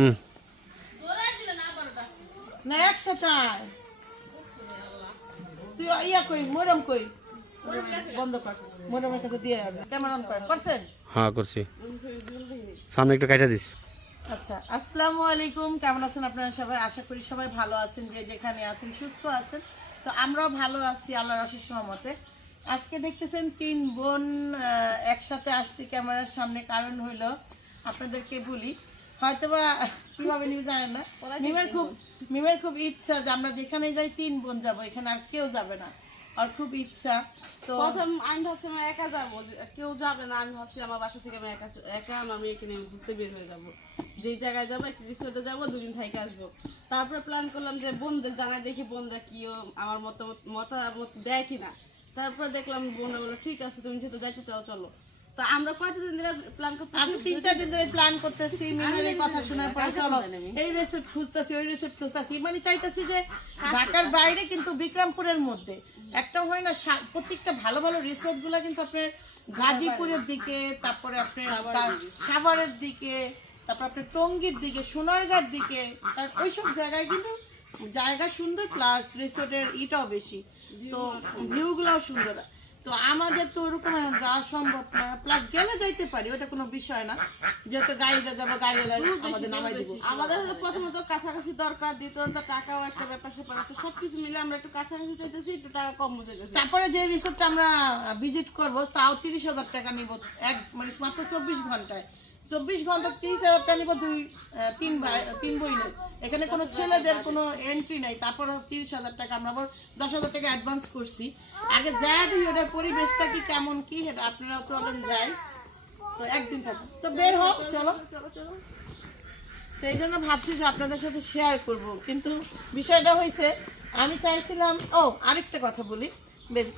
হুম। না একসাথে তুই ইয়া কই মরম কই? বন্ধ কর মরমের কাছে দিয়ে ক্যামেরা অন করেন করছেন? হ্যাঁ করছি। সামনে একটু কাটা দিস। আচ্ছা আসসালামু আলাইকুম কেমন আছেন আপনারা সবাই? আশা করি সবাই ভালো আছেন যে যেখানে আছেন সুস্থ আছেন। তো আমরাও ভালো আছি আল্লাহর অশেষ সহমতে আজকে দেখতেছেন তিন বোন একসাথে আসছি ক্যামেরার সামনে। কারণ হইল আপনাদেরকে বলি হয়তোবা কীভাবে নিবে জানেন না? মিমের খুব মিমের খুব ইচ্ছা যে আমরা যেখানে যাই তিন বোন যাব এখানে আর কেউ যাবে না। আর খুব ইচ্ছা তো প্রথম আমি ভাবছি আমি একা যাব কেউ যাবে না আমি ভাবছি আমার বাসা থেকে আমি একা একা আমি এখানে ঘুরতে বের হয়ে যাব। যেই জায়গায় যাব একটা রিসোর্টে যাব দুদিন থেকে আসব। তারপরে প্ল্যান করলাম যে বোনদের জানাই দেখি বোনরা কি আমার মতামত মতামত দেয় কিনা। তারপরে দেখলাম বোনরা বলল ঠিক আছে তুমি যেহেতু যাইতে চাও চলো। তো আমরা কতদিন ধরে প্ল্যান করতে আমি তিন চার দিন ধরে প্ল্যান করতেছি মিমের এই কথা শোনার পরে চলো এই রেসিপ খুঁজতেছি ওই রেসিপ খুঁজতেছি। মানে চাইতেছি যে ঢাকার বাইরে কিন্তু বিক্রমপুরের মধ্যে। একটা হয় না প্রত্যেকটা ভালো ভালো কিন্তু আপনার গাজীপুরের দিকে তারপরে আপনার সাভারের দিকে। তারপর আপনার টঙ্গীর দিকে সোনারগাঁর দিকে। ওইসব জায়গায় কিন্তু জায়গা সুন্দর প্লাস রিসোর্টের ইটাও বেশি। তো ভিউগুলোও সুন্দর। তো আমাদের তো ওরকম এখন যাওয়া সম্ভব না। প্লাস গেলে যাইতে পারি ওটা কোনো বিষয় না। যেহেতু গাড়িতে যাব গাড়ি আমাদের নামাই দিব। আমাদের প্রথমত কাছাকাছি দরকার দ্বিতীয়ত টাকাও একটা ব্যাপার স্যাপার আছে। সবকিছু মিলে আমরা একটু কাছাকাছি চাইতেছি একটু টাকা কম চাইতেছি তারপরে যে রিসোর্টটা আমরা ভিজিট করব তাও তিরিশ হাজার টাকা নিব। এক মানে মাত্র চব্বিশ ঘন্টায়। চব্বিশ ঘণ্টা হাজার টাকা নিব দুই তিন ভাই, তিন বই নেই। এখানে কোনো ছেলেদের কোনো এন্ট্রি নাই তারপর তিরিশ হাজার টাকা আমরা আবার দশ হাজার টাকা অ্যাডভান্স করছি। আগে যা দিই, ওটার পরিবেশটা কি কেমন, কি সেটা আপনারা চলেন যাই। তো একদিন থাকুন। তো বের হোক চলো। তো এই জন্য ভাবছি যে আপনাদের সাথে শেয়ার করব, কিন্তু বিষয়টা হয়েছে আমি চাইছিলাম, ও, আরেকটা কথা বলি। বেবি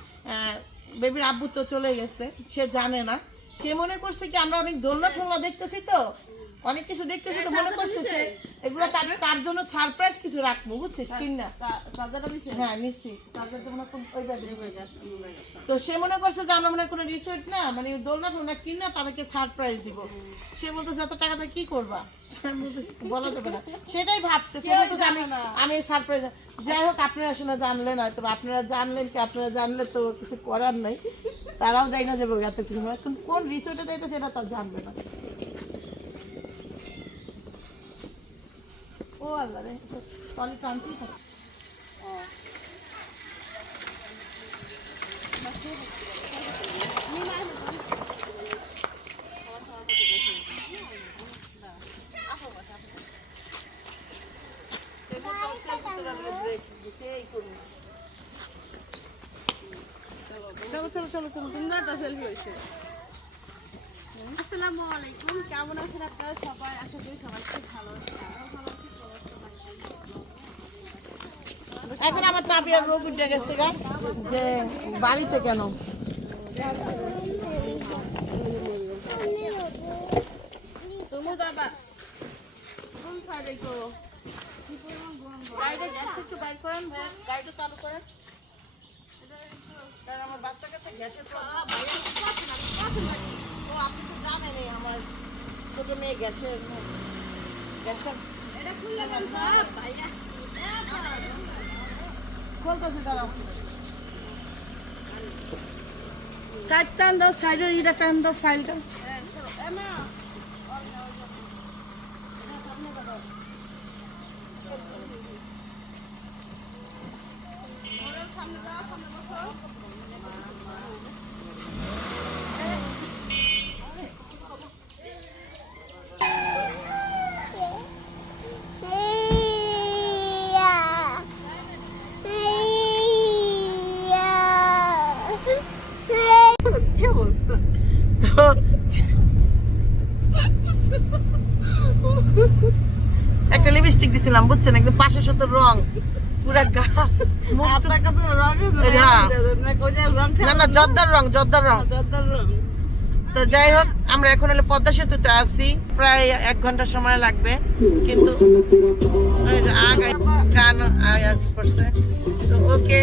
বেবির আব্বু তো চলে গেছে, সে জানে না। সে মনে করছে কি আমরা অনেক দোলনা ঠোলনা দেখতেছি তো? অনেক কিছু দেখতেছি তো মনে করছে এগুলো তার তার জন্য সারপ্রাইজ কিছু রাখব বুঝছিস? কিনা? চার্জারটা দিচ্ছে হ্যাঁ নিশ্চয়ই। তো হয় কোন- তো সে মনে করছে যে আমরা মনে কোনো রিসোর্ট না মানে দোলনা টোলনা কিনা তাদেরকে সারপ্রাইজ দিব। সে বলতেছে এত টাকাতে কি করবা? বলা যাবে না। সেটাই ভাবছে। সে বলতেছে আমি আমি সারপ্রাইজ যাই হোক আপনারা আসলে জানলেন হয়তো বা আপনারা জানলেন কি আপনারা জানলে তো কিছু করার নাই। তারাও যাই না যাবে এত কিছু কিন্তু কোন রিসোর্টে যাইতে সেটা তার জানবে না। ও আল্লাহ রে টলি টানছি চলো চলো চলো সুন্দর একটা সেলফি হয়েছে। আসসালামু আলাইকুম কেমন আছেন আপনারা সবাই? আশা করি সবাই খুব ভালো এখন আমার তাবিয়ার রোগ উঠে গেছে গা। যে বাড়িতে কেন? তুমি দাদা কোন সাইডে গাড়িটা একটু বাইর করেন গাড়িটা চালু করেন। কারণ আমার বাচ্চার কাছে গ্যাসের ও আপনি তো জানেনই আমার ছোট মেয়ে গ্যাসের গ্যাসটা দেন তো ভাইয়া দাঁড়াও। সাইড টান দাও সাইডের ইটা টান দাও ফাইলটা। এমা কি অবস্থা তো একটা লিপস্টিক দিছিলাম বুঝছেন একদম পাঁচশো সত্তর রং। পুরা গা হ্যাঁ। না না জর্দার রং জর্দার রং। তো যাই হোক আমরা এখন হলো পদ্মা সেতুতে আছি। প্রায় এক ঘণ্টা সময় লাগবে কিন্তু ওই যে আগায় গান করছে। তো ওকে।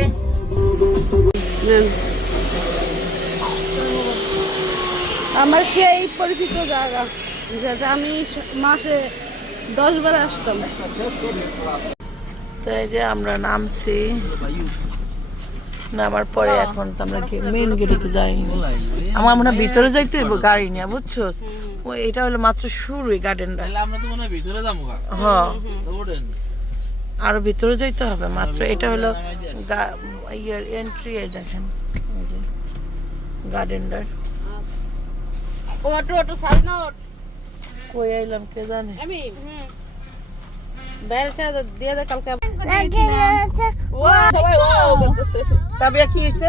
আমার সেই পরিচিত জায়গা যেটা আমি মাসে দশ বার আসতাম। তো এই যে আমরা নামছি। নামার পরে এখন তো আমরা মেন গেটে যাইনি আমার মনে হয় ভিতরে যাইতে গাড়ি নিয়ে বুঝছ? ও এটা হলো মাত্র শুরুই গার্ডেনটা তাহলে আমরা তো মনে হয় হ্যাঁ আরও ভিতরে যাইতে হবে মাত্র। এটা হলো গা- ইয়ের এন্ট্রি এই দেখেন গার্ডেনটার ও অটো অটো সাইড না কই আইলাম কে জানে? আমি? বাইরে চা দিয়ে দে কালকে তবে কি হইছে?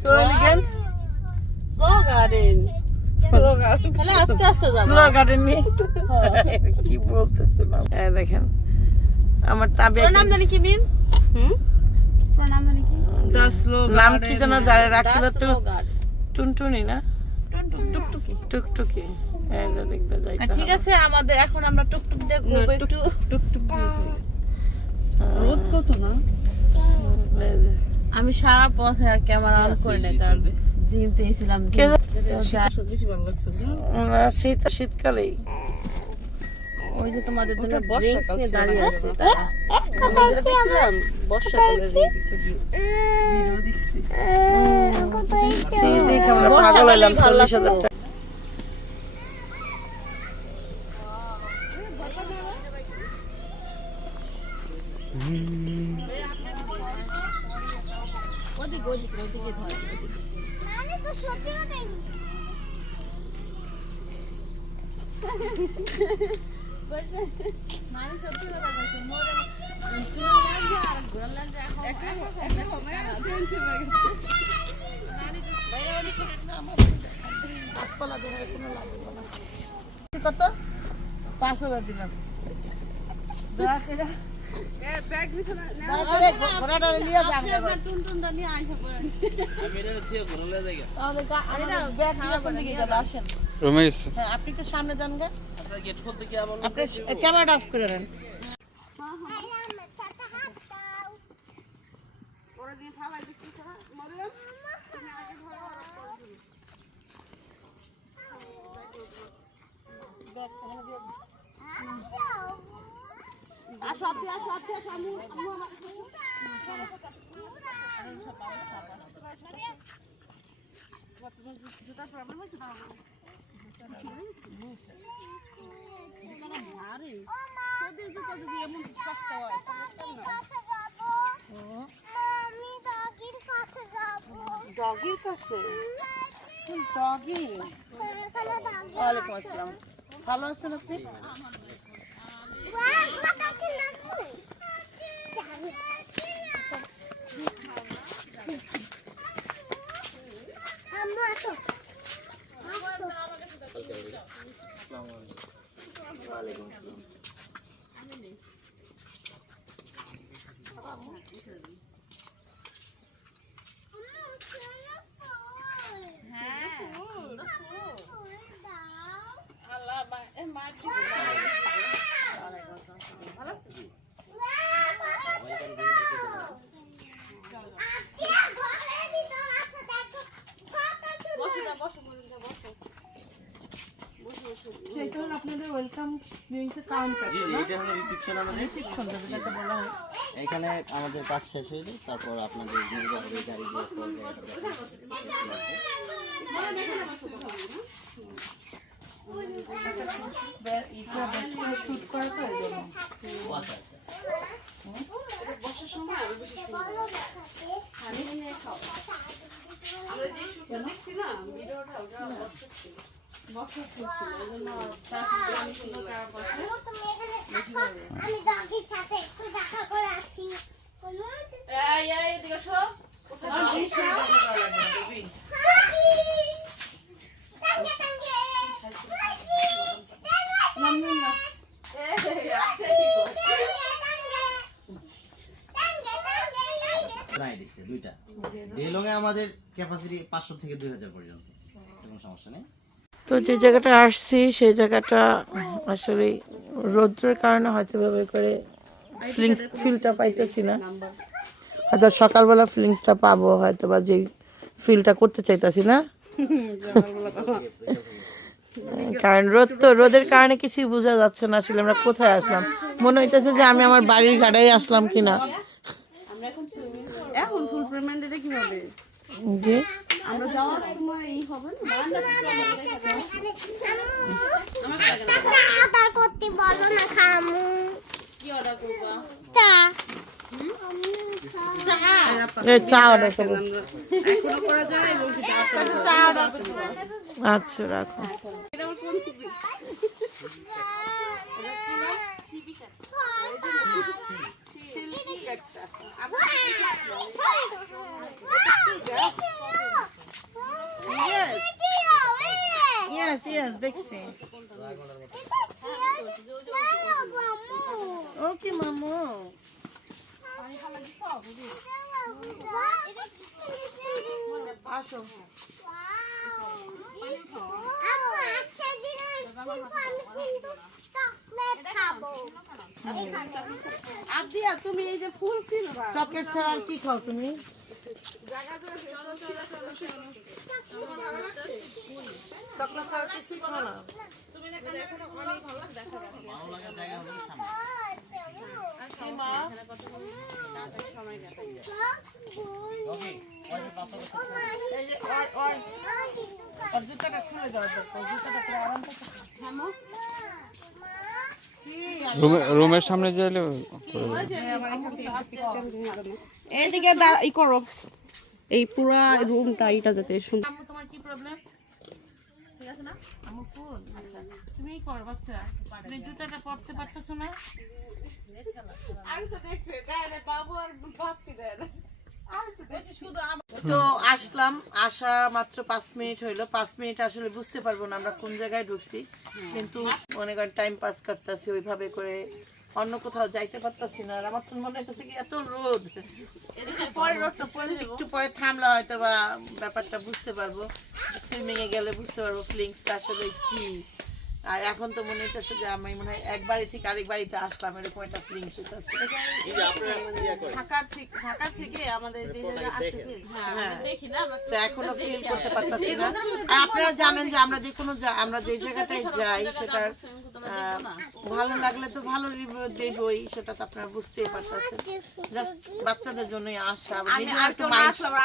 সোল again? Slow garden slow garden খালি আস্তে আস্তে যাব। স্লো গার্ডেন নি? কি বলতেছিলাম এই দেখেন আমার তাবে প্রণাম জানি কি মিন হুম? প্রণাম জানি কি? দা স্লো নাম কি যেন যারা রাখছিল তো টুনটুনি না? টুকটুকি টুকটুকি। এই যে দেখতে যাইতে ঠিক আছে আমাদের এখন আমরা টুকটুক দিয়ে ঘুরবো একটু। টুকটুক রোদ কত না? হবে। এই যে। আমি সারা পথে আর ক্যামেরা অন করে কারণ জিমতে ছিলাম শীত শীতকালেই। ওই যে তোমাদের জন্য ড্রিঙ্কস নিয়ে দাঁড়িয়ে আছে দেখছিলাম দেখছি সেই দেখে আমরা পাগল হইলাম চল্লিশ হাজার টাকা ওদিকে ওদিকে ওদিকে ধর কত? পাঁচ হাজার দিলাম। দয়া করে দয়া করে ঘোড়াটা নিয়ে যান এবার। আমি এটা থেকে আমাদের ব্যাগ নিয়ে কোন দিকে গেল? আসেন। রুমে গেছে হ্যাঁ, আপনি একটু সামনে যান গে আপনার গেট খুলতে কি আবার আপনি ক্যামেরাটা অফ করে নেন ডগির কাছে ডগি ওয়ালাইকুম আসসালাম ভালো আছেন আপনি ওয়ালাইকুম আসসালাম সেটা হলো আপনাদের ওয়েলকাম ড্রিঙ্কসের কাউন্টার এটা হলো রিসেপশন আমাদের। যেটাকে বলা হয়। এখানে আমাদের কাজ শেষ হয়ে তারপর আপনাদের নিয়ে যাওয়া হবে গাড়ি দিয়ে পর জায়গাটা শুট করে তো এই জন্য। আমরা যে শুটটা দেখছি না ভিডিওটা ওটা বর্ষা ছিল এই জন্য আমি সুন্দর কারা করছে আমি ডগির সাথে একটু দেখা করে আছি দুইটা। ডেলংয়ে আমাদের ক্যাপাসিটি পাঁচশো থেকে দুই হাজার পর্যন্ত। কোনো সমস্যা নেই। তো যে জায়গাটা আসছি সেই জায়গাটা আসলে রৌদ্রের কারণে হয়তো ভাবে করে ফিলিংস ফিলটা পাইতেছি না। হয়তো সকালবেলা ফিলিংসটা পাবো হয়তো বা যে ফিলটা করতে চাইতাছি না। কারণ রোদ তো রোদের কারণে কিছুই বোঝা যাচ্ছে না আসলে আমরা কোথায় আসলাম। মনে হইতেছে যে আমি আমার বাড়ির ঘাটাই আসলাম কিনা। এখন ফুল পেমেন্ট এটা কীভাবে? যে? আমরা যাওয়ার সময় এই হবে না? অর্ডার করতে বলো না খামু কি অর্ডার করবা চা চা অর্ডার Sí. আদিয়া তুমি এই যে ফুল ছিল চকলেট ছাড়া আর কি খাও তুমি? চকলেট ছাড়া কিছুই খাও না? জুতাটা খুলে দাও তো, ওর জুতাটা খুলে আরাম? রুমে রুমের সামনে যাইলে এইদিকে দা- ই করো। এই পুরা রুমটা এটা যাতে সুন্দর তোমার কি প্রবলেম ঠিক আছে না? আম্মু ফুল আচ্ছা তুমি করো বাচ্চা। তুমি জুতাটা পরতে পারতেছো না? আমি তো দেখছি দেয় না বাবু আর ভাবতে দেয় না। তো আসলাম আসা মাত্র পাঁচ মিনিট হইল। পাঁচ মিনিট আসলে বুঝতে পারব না আমরা কোন জায়গায় ঢুকছি। কিন্তু মনে করেন টাইম পাস করতেছি ওইভাবে করে অন্য কোথাও যাইতে পারতাছি না। আর আমার তো মনে হইতেছে কি এত রোদ। একটু পরে থামলে হয়তো বা ব্যাপারটা বুঝতে পারব। সুইমিং এ গেলে বুঝতে পারব ফিলিংসটা আসলে কি। আর এখন তো মনে হচ্ছে যে আমি মনে হয় এক বাড়ি থেকে আরেক বাড়িতে আসলাম এরকম একটা ফিলিংস হইতেছে। ঢাকার থেকে ঢাকার থেকে আমাদের হ্যাঁ হ্যাঁ। আমরা দেখি না তো এখনও ফিল করতে পারতাছি না। আপনারা জানেন যে আমরা যে কোনো আমরা যে জায়গাটায় যাই সেটার ভালো লাগলে তো ভালো রিভিউ দেবই সেটা তো আপনারা বুঝতেই পারতেছেন। জাস্ট বাচ্চাদের জন্যই আসা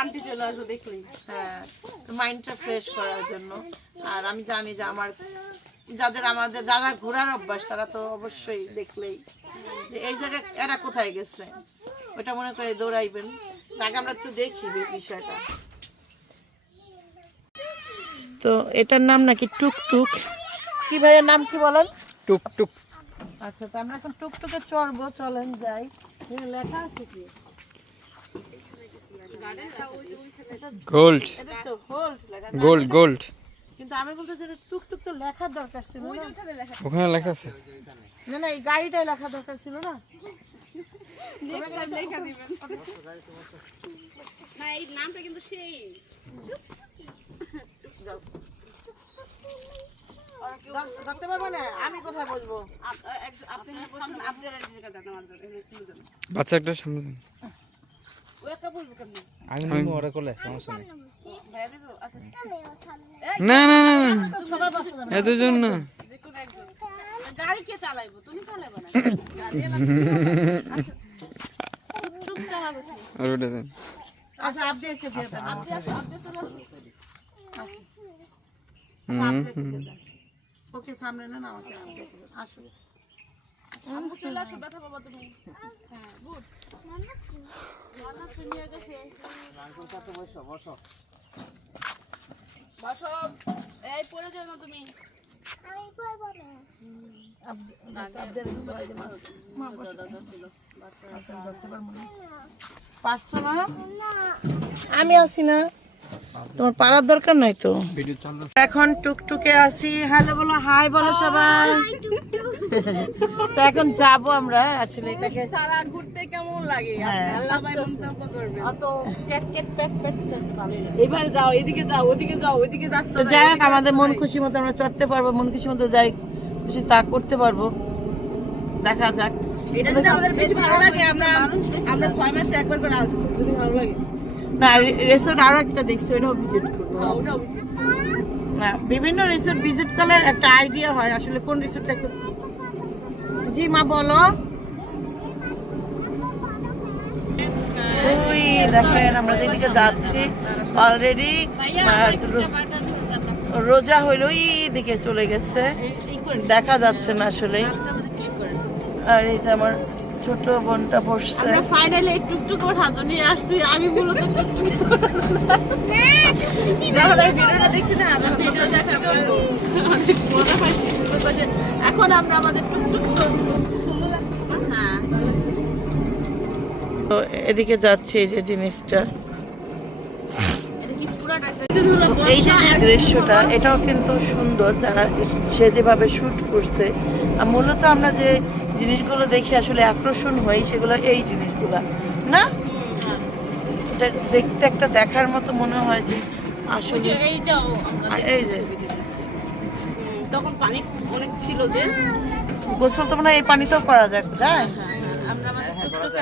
আন্টি চলে আসব দেখলেই। হ্যাঁ মাইন্ডটা ফ্রেশ করার জন্য। আর আমি জানি যে আমার যাদের আমাদের যারা ঘোরার অভ্যাস তারা তো অবশ্যই দেখলেই যে এই জায়গায় এরা কোথায় গেছে? ওটা মনে করে দৌড়াইবেন। তাকে আমরা একটু দেখি বিষয়টা। তো এটার নাম নাকি টুকটুক? কি ভাইয়ের নাম কি বলেন? টুকটুক। টুক আচ্ছা তো আমরা এখন টুকটুকে চড়বো চলেন যাই। লেখা আছে কি? গোল্ড। Gold gold. কিন্তু আমি বলতেছি এটা টুকটুক তো লেখার দরকার ছিল না। ওখানে লেখা আছে? না না এই গাড়িটাই লেখা দরকার ছিল না। না এই নামটা কিন্তু সেই। ধরতে পারব না? আমি কোথায় বসবো? আপনি। বাচ্চা একটা সামনে আমি অর্ডার করলে সমস্যা নেই। আচ্ছা, না না না না। এতজন না যে কোনো একজন। গাড়ি কে চালাইবো তুমি চালাইবো না। গাড়ি এলা-। চুপ চালাবো আর ওটা দেন। আপনি একে দিয়ে দেন আপনি চলে ওকে সামনে নেন আমাকে আপনি একে দেন। আসো আপনি চলে আসো, ব্যথা পাবা তুমি। হ্যাঁ, good. তুমি আগে সে- বসো। এই পড়ে যাও না তুমি পারছ না আমি আছি না তোমার পারার দরকার নাই তো? এখন টুকটুকে আসি হ্যালো বলো হাই বলো সবাই। তো এখন যাব আমরা আসলে এটাকে সারা ঘুরতে কেমন লাগে? ভালো এবার যাও এদিকে যাও ওদিকে যাও ওইদিকে রাস্তা যাই হোক আমাদের মন খুশি মতো আমরা চড়তে পারব মন খুশি মতো যাই খুশি তা করতে পারব। দেখা যাক। এটা যদি আমাদের বেশি ভালো লাগে আমরা আমরা ছয় মাসে একবার করে আসব যদি ভালো লাগে। না রেসর্ট আরও একটা দেখছি ওটাও ভিজিট করব। হ্যাঁ। না বিভিন্ন রিসোর্ট ভিজিট করলে একটা আইডিয়া হয় আসলে কোন রিসোর্টটা জি মা বলো। ওই দেখেন আমরা যেদিকে যাচ্ছি অলরেডি রোজা হইল ওই দিকে চলে গেছে। দেখা যাচ্ছে না আসলে আর এই যে আমার ছোট বোনটা বসছে। আমরা ফাইনালি টুকটুক আসছি। আমি মূলত টুকটুক যারা তারা ভিডিওটা দেখছি না আমরা ভিডিও দেখার পর অনেক মজা পাইছি বলব যে এখন আমরা আমাদের টুকটুক হ্যাঁ। তো এদিকে যাচ্ছে এই যে জিনিসটা। এই যে যে দৃশ্যটা এটাও কিন্তু সুন্দর। যারা সে যেভাবে শুট করছে আর মূলত আমরা যে জিনিসগুলো দেখে আসলে আকর্ষণ হই সেগুলো এই জিনিসগুলো। না? এটা দেখতে একটা দেখার মতো মনে হয় যে আসলে আমরা এই যে। তখন পানি অনেক ছিল যে। গোসল তো মনে হয় এই পানিতেও করা যায় যায়? আমরা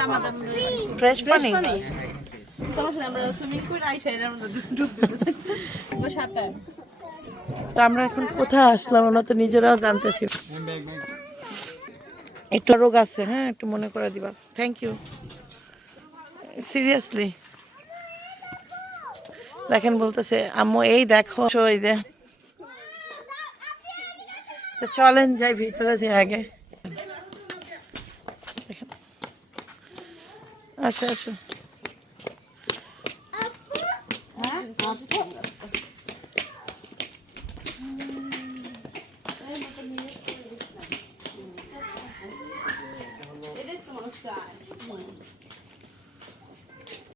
আমাদের ফ্রেশ পানি। এটা আমরা ডুব সাঁতার। তো আমরা এখন কোথায় আসলাম আমরা তো নিজেরাও জানতেছি। একটু রোগ আছে হ্যাঁ একটু মনে করে দিবা। থ্যাংক ইউ সিরিয়াসলি দেখেন বলতেছে, আম্মু, এই দেখো, এই যে। চলেন যাই ভিতরে যে আগে। আচ্ছা আচ্ছা